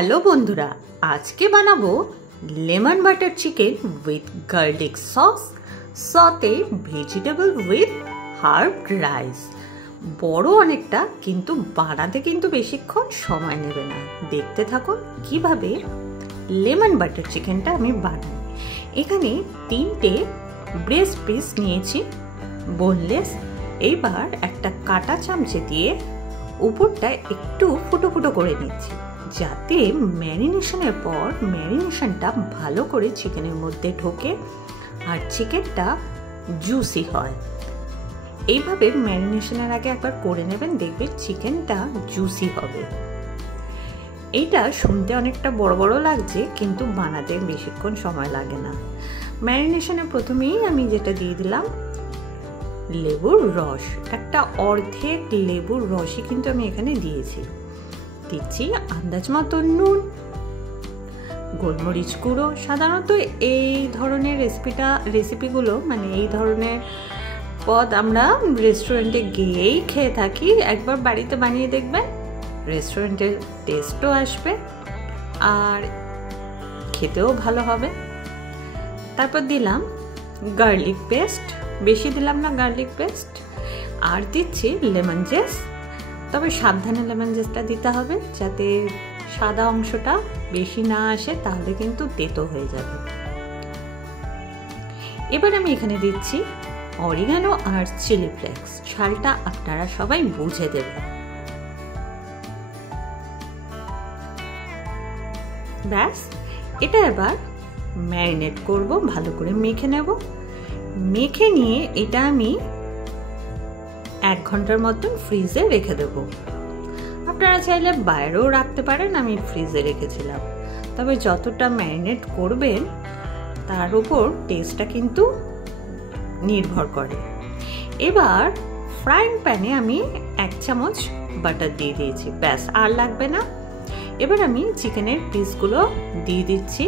Hello বন্ধুরা, আজকে বানাবো lemon butter chicken with garlic sauce সতে ভেজিটেবল উইথ হার্ব রাইস। বড় অনেকটা, কিন্তু বানাতে কিন্তু বেশিক্ষণ সময় নেবে না। দেখতে থাকুন কিভাবে লেমন বাটার চিকেনটা আমি বানাই। এখানে 3টে ব্রেস্ট পিস নিয়েছি, বোনলেস। এইবার একটা কাঁটা চামচে দিয়ে উপরটা একটু ফুটো ফুটো করে নিচ্ছি, যাতে ম্যারিনেশনের পর ম্যারিনেশনটা ভালো করে চিকেনের মধ্যে ঢোকে আর চিকেনটা জুসি হয়। এইভাবে ম্যারিনেশনের আগে একবার করে নেবেন, দেখবেন চিকেনটা জুসি হবে। এইটা শুনতে অনেকটা বড় বড় লাগছে, কিন্তু বানাতে বেশিক্ষণ সময় লাগে না। ম্যারিনেশনে প্রথমেই আমি যেটা দিয়ে দিলাম লেবুর রস, একটা অর্ধেক লেবুর রসই কিন্তু আমি এখানে দিয়েছি। দিচ্ছি আন্দাজ মতো নুন, গোলমরিচ গুঁড়ো। সাধারণত এই ধরনের রেসিপিগুলো মানে এই ধরনের পদ আমরা রেস্টুরেন্টে গিয়েই খেয়ে থাকি। একবার বাড়িতে বানিয়ে দেখবেন, রেস্টুরেন্টের টেস্টও আসবে আর খেতেও ভালো হবে। তারপর দিলাম গার্লিক পেস্ট, বেশি দিলাম না গার্লিক পেস্ট। আর দিচ্ছি লেমন জেস, তবে সাবধানে লেমন জেসটা দিতে হবে, যাতে সাদা অংশটা বেশি না আসে, তাহলে কিন্তু তেতো হয়ে যাবে। এবার আমি এখানে দিচ্ছি অরিগানো আর চিলি ফ্লেক্স। ঝালটা আপনারা সবাই বুঝে দেবেন। ব্যাস, এটা এবার ম্যারিনেট করব, ভালো করে মেখে নেব। মেখে নিয়ে এটা আমি 1 ঘন্টার মতন ফ্রিজে রেখে দেব। আপনারা চাইলে বাইরেও রাখতে পারেন, আমি ফ্রিজে রেখেছিলাম। তবে যতটা ম্যারিনেট করবেন তার উপর টেস্টটা কিন্তু নির্ভর করে। এবার ফ্রাইং প্যানে আমি 1 চামচ বাটার দিয়ে দিয়েছি, ব্যাস আর লাগবে না। এবার আমি চিকেনের পিসগুলো দিয়ে দিচ্ছি।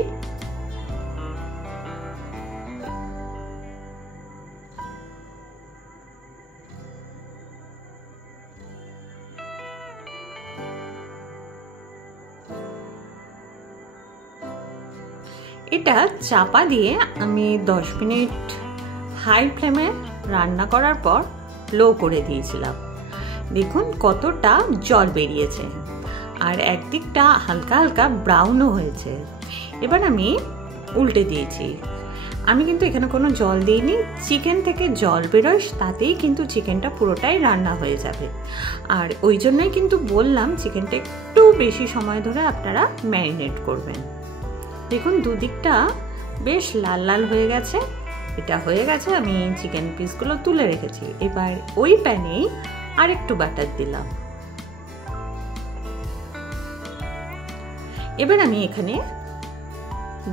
এটা চাপা দিয়ে আমি 10 মিনিট হাই ফ্লেমে রান্না করার পর লো করে দিয়েছিলাম। দেখুন কতটা জল বেরিয়েছে আর একদিকটা হালকা হালকা ব্রাউনও হয়েছে। এবার আমি উল্টে দিয়েছি। আমি কিন্তু এখানে কোনো জল দিইনি, চিকেন থেকে জল বেরোয়, তাতেই কিন্তু চিকেনটা পুরোটাই রান্না হয়ে যাবে। আর ওই জন্যই কিন্তু বললাম চিকেনটা একটু বেশি সময় ধরে আপনারা ম্যারিনেট করবেন। দেখুন দুদিকটা বেশ লাল লাল হয়ে গেছে। এটা হয়ে গেছে, আমি চিকেন পিসগুলো তুলে রেখেছি। এবার ওই প্যানেই আরেকটু বাটার দিলাম। এবার আমি এখানে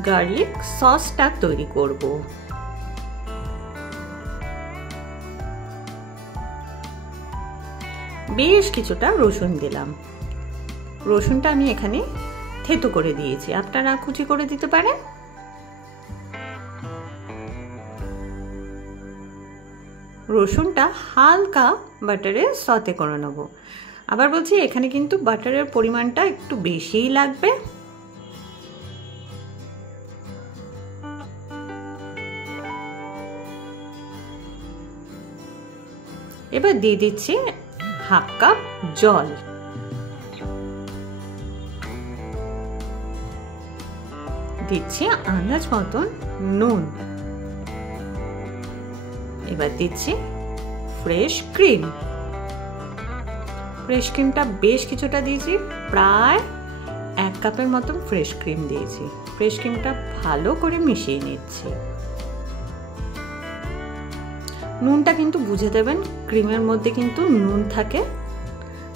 গার্লিক সসটা তৈরি করব। বেশ কিছুটা রসুন দিলাম। রসুনটা আমি এখানে থেতো করে দিয়েছি, আপনারা কুচি করে দিতে পারেন। রসুনটা হালকা বাটারে সতে করে নেব। আবার বলছি, এখানে কিন্তু বাটারের পরিমাণটা একটু বেশিই লাগবে। এবার দিয়ে দিচ্ছি 1/2 কাপ জল। দিচ্ছি আন্দাজ মতন নুন। এবার দিচ্ছি ফ্রেশ ক্রিম। ফ্রেশ ক্রিমটা বেশ কিছুটা দিয়েছি, প্রায় 1 কাপের মতন ফ্রেশ ক্রিম দিয়েছি। ফ্রেশ ক্রিমটা ভালো করে মিশিয়ে নিচ্ছি। নুনটা কিন্তু বুঝে দেবেন, ক্রিমের মধ্যে কিন্তু নুন থাকে।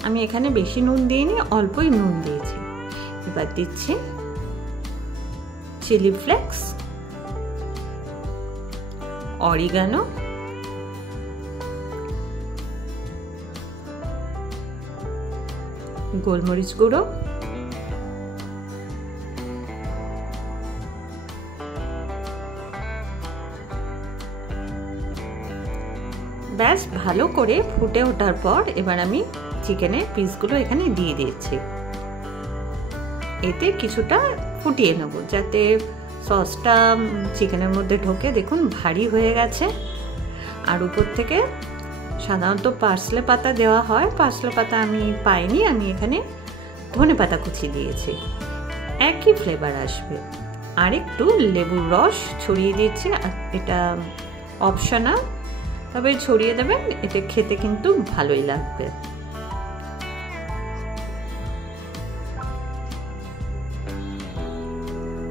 আমি এখানে বেশি নুন দিইনি, অল্পই নুন দিয়েছি। এবার দিচ্ছি চিলি ফ্লেক্স, অরিগানো, গোলমরিচ গুঁড়ো, ব্যাস ভালো করে ফুটে ওঠার পর এবার আমি চিকেনের পিসগুলো এখানে দিয়ে দিয়েছি। এতে কিছুটা ফুটিয়ে নেব যাতে সসটা চিকেনের মধ্যে ঢোকে। দেখুন ভারী হয়ে গেছে। আর উপর থেকে সাধারণত পার্সলে পাতা দেওয়া হয়, পার্সলে পাতা আমি পাইনি, আমি এখানে ধনে পাতা কুচি দিয়েছি, একই ফ্লেভার আসবে। আর একটু লেবুর রস ছড়িয়ে দিচ্ছি, এটা অপশনাল, তবে ছড়িয়ে দেবেন, এটা খেতে কিন্তু ভালোই লাগবে।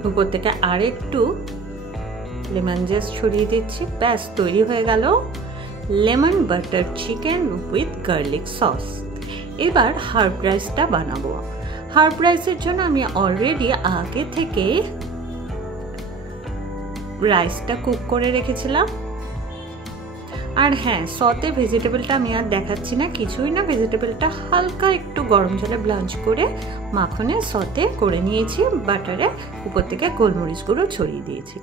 উপর থেকে আর একটু লেমন জুস ছড়িয়ে দিচ্ছি। ব্যাস তৈরি হয়ে গেল lemon butter chicken with garlic sauce. এবার হার্ব রাইসটা বানাবো। হার্ব রাইসের জন্য আমি অলরেডি আগে থেকে রাইসটা কুক করে রেখেছিলাম। আর হ্যাঁ, সতে ভেজিটেবলটা আমি আর দেখাচ্ছি না, কিছুই না, ভেজিটেবলটা হালকা একটু গরম জলে ব্লাঞ্চ করে মাখনে সতে করে নিয়েছি বাটারে, উপর থেকে গোলমরিচ গুঁড়ো ছড়িয়ে দিয়েছি।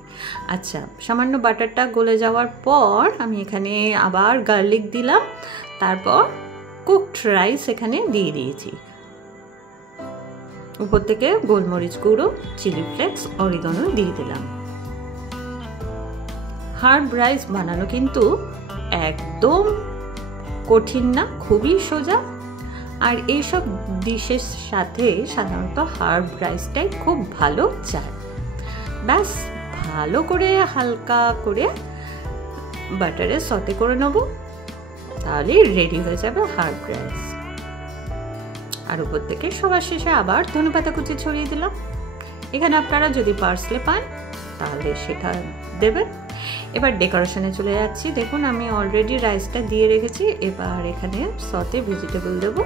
আচ্ছা, সামান্য বাটারটা গলে যাওয়ার পর আমি এখানে আবার গার্লিক দিলাম, তারপর কুকড রাইস এখানে দিয়ে দিয়েছি, উপর থেকে গোলমরিচ গুঁড়ো, চিলি ফ্লেক্স, অরিগানো দিয়ে দিলাম। হার্ব রাইস বানানো কিন্তু একদম কঠিন না, খুবই সোজা। আর এইসব ডিশের সাথে সাধারণত হার্ব রাইসটাই খুব ভালো যায়। ব্যাস ভালো করে হালকা করে বাটারে সতে করে নেব, তাহলে রেডি হয়ে যাবে হার্ব রাইস। আর উপর থেকে সবার শেষে আবার ধনেপাতা কুচি ছড়িয়ে দিলাম। এখানে আপনারা যদি পার্সলে পান তাহলে সেটা দেবেন। এবার ডেকোরেশনে চলে যাচ্ছি। দেখুন আমি অলরেডি রাইসটা দিয়ে রেখেছি, এবার এখানে সতে ভেজিটেবল দেব।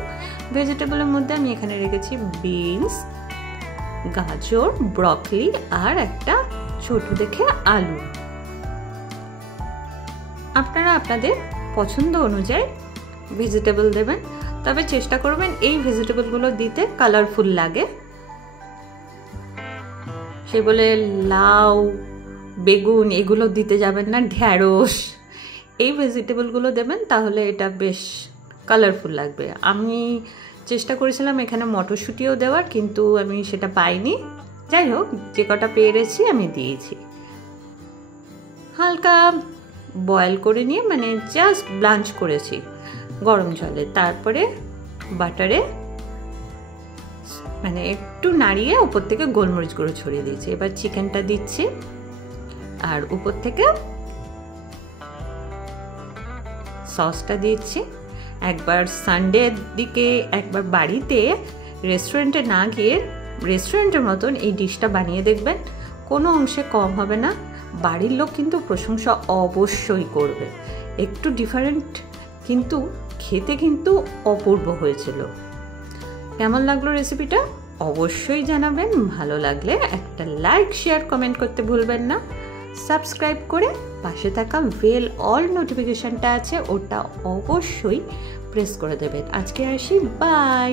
ভেজিটেবলের মধ্যে আমি এখানে রেখেছি বিনস, গাজর, ব্রকলি আর একটা ছোট দেখে আলু। আপনারা আপনাদের পছন্দ অনুযায়ী ভেজিটেবল দেবেন, তবে চেষ্টা করবেন এই ভেজিটেবলগুলো দিতে কালারফুল লাগে। সে বলে লাউ, বেগুন এগুলো দিতে যাবেন না, ঢ্যাঁড়স, এই ভেজিটেবলগুলো দেবেন, তাহলে এটা বেশ কালারফুল লাগবে। আমি চেষ্টা করেছিলাম এখানে মটরশুঁটিও দেওয়ার, কিন্তু আমি সেটা পাইনি। যাই হোক, যে কটা পেরেছি আমি দিয়েছি। হালকা বয়েল করে নিয়ে, মানে জাস্ট ব্লাঞ্চ করেছি গরম জলে, তারপরে বাটারে মানে একটু নাড়িয়ে উপর থেকে গোলমরিচ গুঁড়ো ছড়িয়ে দিয়েছি। এবার চিকেনটা দিচ্ছি, আর উপর থেকে সসটা দিচ্ছি। একবার সানডের দিকে একবার বাড়িতে রেস্টুরেন্টে না গিয়ে রেস্টুরেন্টের মতন এই ডিশটা বানিয়ে দেখবেন, কোনো অংশে কম হবে না। বাড়ির লোক কিন্তু প্রশংসা অবশ্যই করবে। একটু ডিফারেন্ট, কিন্তু খেতে কিন্তু অপূর্ব হয়েছিল। কেমন লাগলো রেসিপিটা অবশ্যই জানাবেন। ভালো লাগলে একটা লাইক, শেয়ার, কমেন্ট করতে ভুলবেন না। সাবস্ক্রাইব করে পাশে থাকা বেল অল নোটিফিকেশনটা আছে, ওটা অবশ্যই প্রেস করে দেবেন। আজকে আসি, বাই।